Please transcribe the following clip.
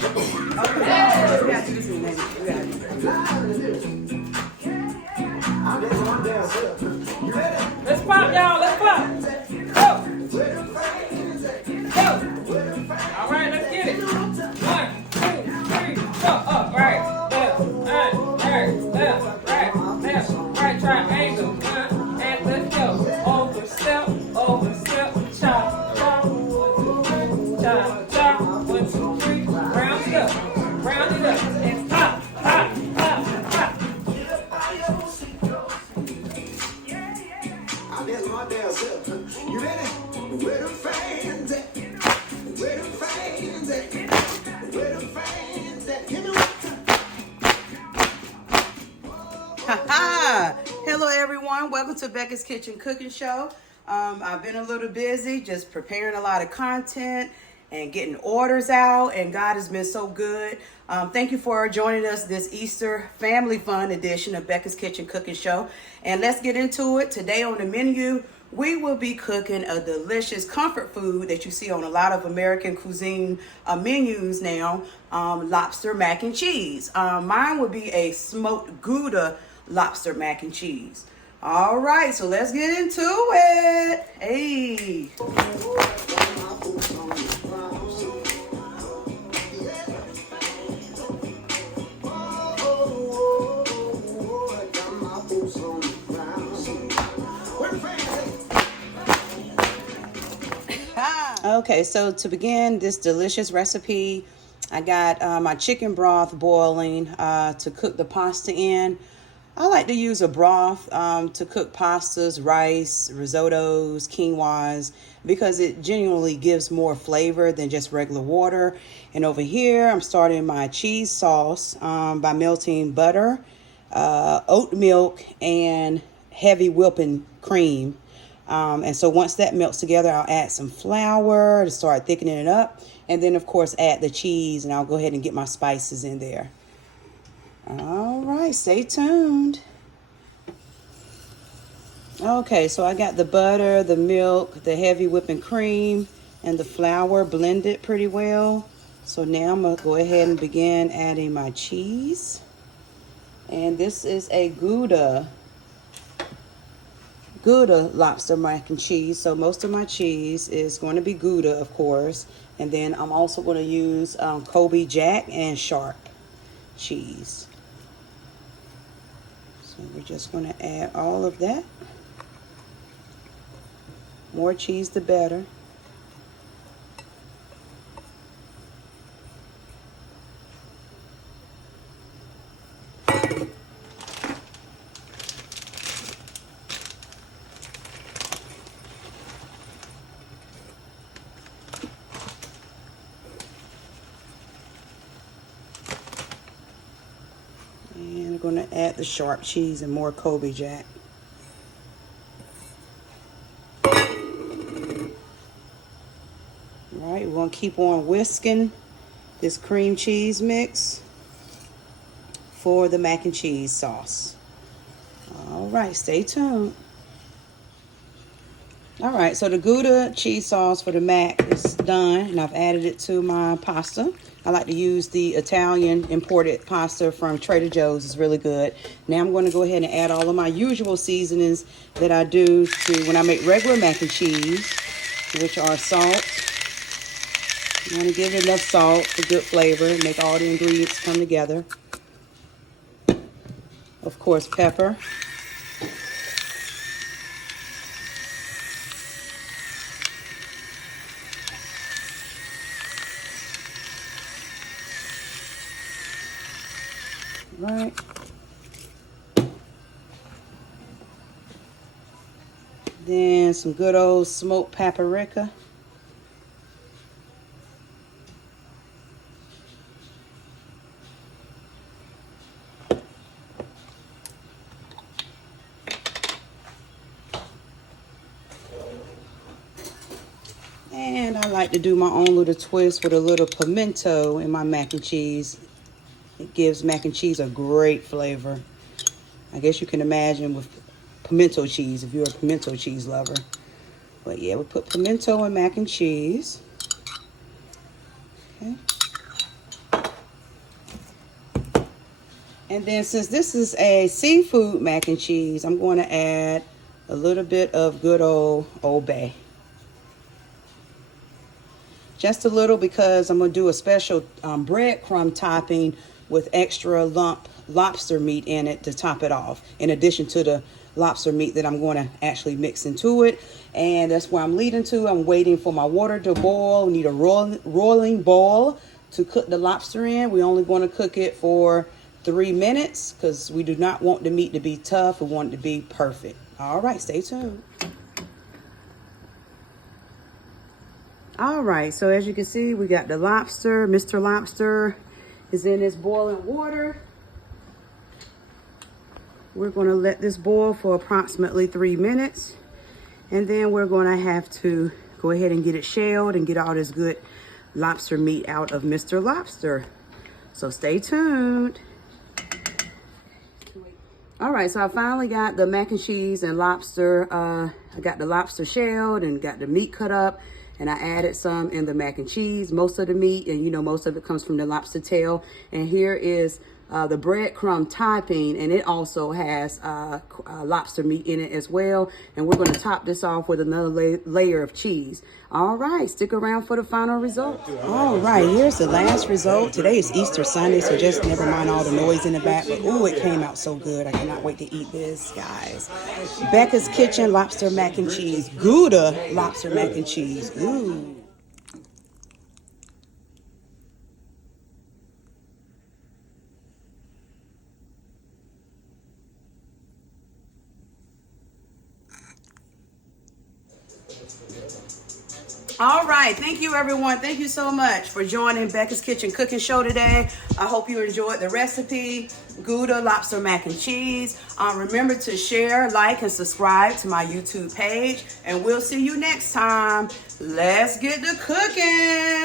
Let's pop, y'all. Let's pop. Go. Go. All right, let's get it. 1, 2, 3, 4. Up, right, left, right, left, right, triangle. And let's go. Overstep, chop, chop, chop, chop. 1, 2, 3. Round it up, and pop, pop, pop, pop. You ready? Where the fans at? Where the fans at? Where the fans at? Give me one time. Hello everyone, welcome to Becca's Kitchen Cooking Show. I've been a little busy just preparing a lot of content and getting orders out, and God has been so good. Thank you for joining us this Easter family fun edition of Becca's Kitchen Cooking Show. And let's get into it. Today on the menu, we will be cooking a delicious comfort food that you see on a lot of American cuisine menus now, lobster mac and cheese. Mine would be a smoked Gouda lobster mac and cheese. All right, so let's get into it. Hey. Okay, so to begin this delicious recipe, I got my chicken broth boiling to cook the pasta in. I like to use a broth to cook pastas, rice, risottos, quinoas, because it genuinely gives more flavor than just regular water. And over here, I'm starting my cheese sauce by melting butter, oat milk, and heavy whipping cream. And so once that melts together, I'll add some flour to start thickening it up. And then, of course, add the cheese, and I'll go ahead and get my spices in there. All right, stay tuned. Okay, so I got the butter, the milk, the heavy whipping cream, and the flour blended pretty well. So now I'm going to go ahead and begin adding my cheese. And this is a Gouda lobster mac and cheese. So most of my cheese is going to be Gouda, of course. And then I'm also going to use Kobe Jack and Sharp cheese. So we're just going to add all of that. More cheese, the better. And I'm going to add the Sharp cheese and more Kobe Jack. All right, we're going to keep on whisking this cream cheese mix for the mac and cheese sauce. All right, stay tuned. All right, so the Gouda cheese sauce for the mac is done, and I've added it to my pasta. I like to use the Italian imported pasta from Trader Joe's. It's really good. Now I'm going to go ahead and add all of my usual seasonings that I do to when I make regular mac and cheese, which are salt. You want to give it enough salt for good flavor and make all the ingredients come together. Of course, pepper. Right. Then some good old smoked paprika. And I like to do my own little twist with a little pimento in my mac and cheese. It gives mac and cheese a great flavor. I guess you can imagine with pimento cheese if you're a pimento cheese lover. But yeah, we put pimento in mac and cheese. Okay. And then since this is a seafood mac and cheese, I'm going to add a little bit of good old Bay. Just a little, because I'm going to do a special breadcrumb topping with extra lump lobster meat in it to top it off, in addition to the lobster meat that I'm going to actually mix into it. And that's where I'm leading to. I'm waiting for my water to boil. We need a rolling boil to cook the lobster in. We only want to cook it for 3 minutes because we do not want the meat to be tough. We want it to be perfect. All right, stay tuned. All right, so as you can see, we got the lobster. Mr. Lobster is in this boiling water. We're going to let this boil for approximately 3 minutes. And then we're going to have to go ahead and get it shelled and get all this good lobster meat out of Mr. Lobster. So stay tuned. All right, so I finally got the mac and cheese and lobster. I got the lobster shelled and got the meat cut up, and I added some in the mac and cheese, most of the meat, and you know, most of it comes from the lobster tail. And here is the breadcrumb topping, and it also has lobster meat in it as well. And we're going to top this off with another layer of cheese. All right, stick around for the final result. All right, here's the last result. Today is Easter Sunday, so just never mind all the noise in the back. But ooh, it came out so good. I cannot wait to eat this, guys. Becca's Kitchen lobster mac and cheese. Gouda lobster mac and cheese. Ooh. All right, thank you everyone. Thank you so much for joining Becca's Kitchen cooking show today. I hope you enjoyed the recipe, Gouda lobster mac and cheese. Remember to share, like, and subscribe to my YouTube page, and we'll see you next time. Let's get to cooking.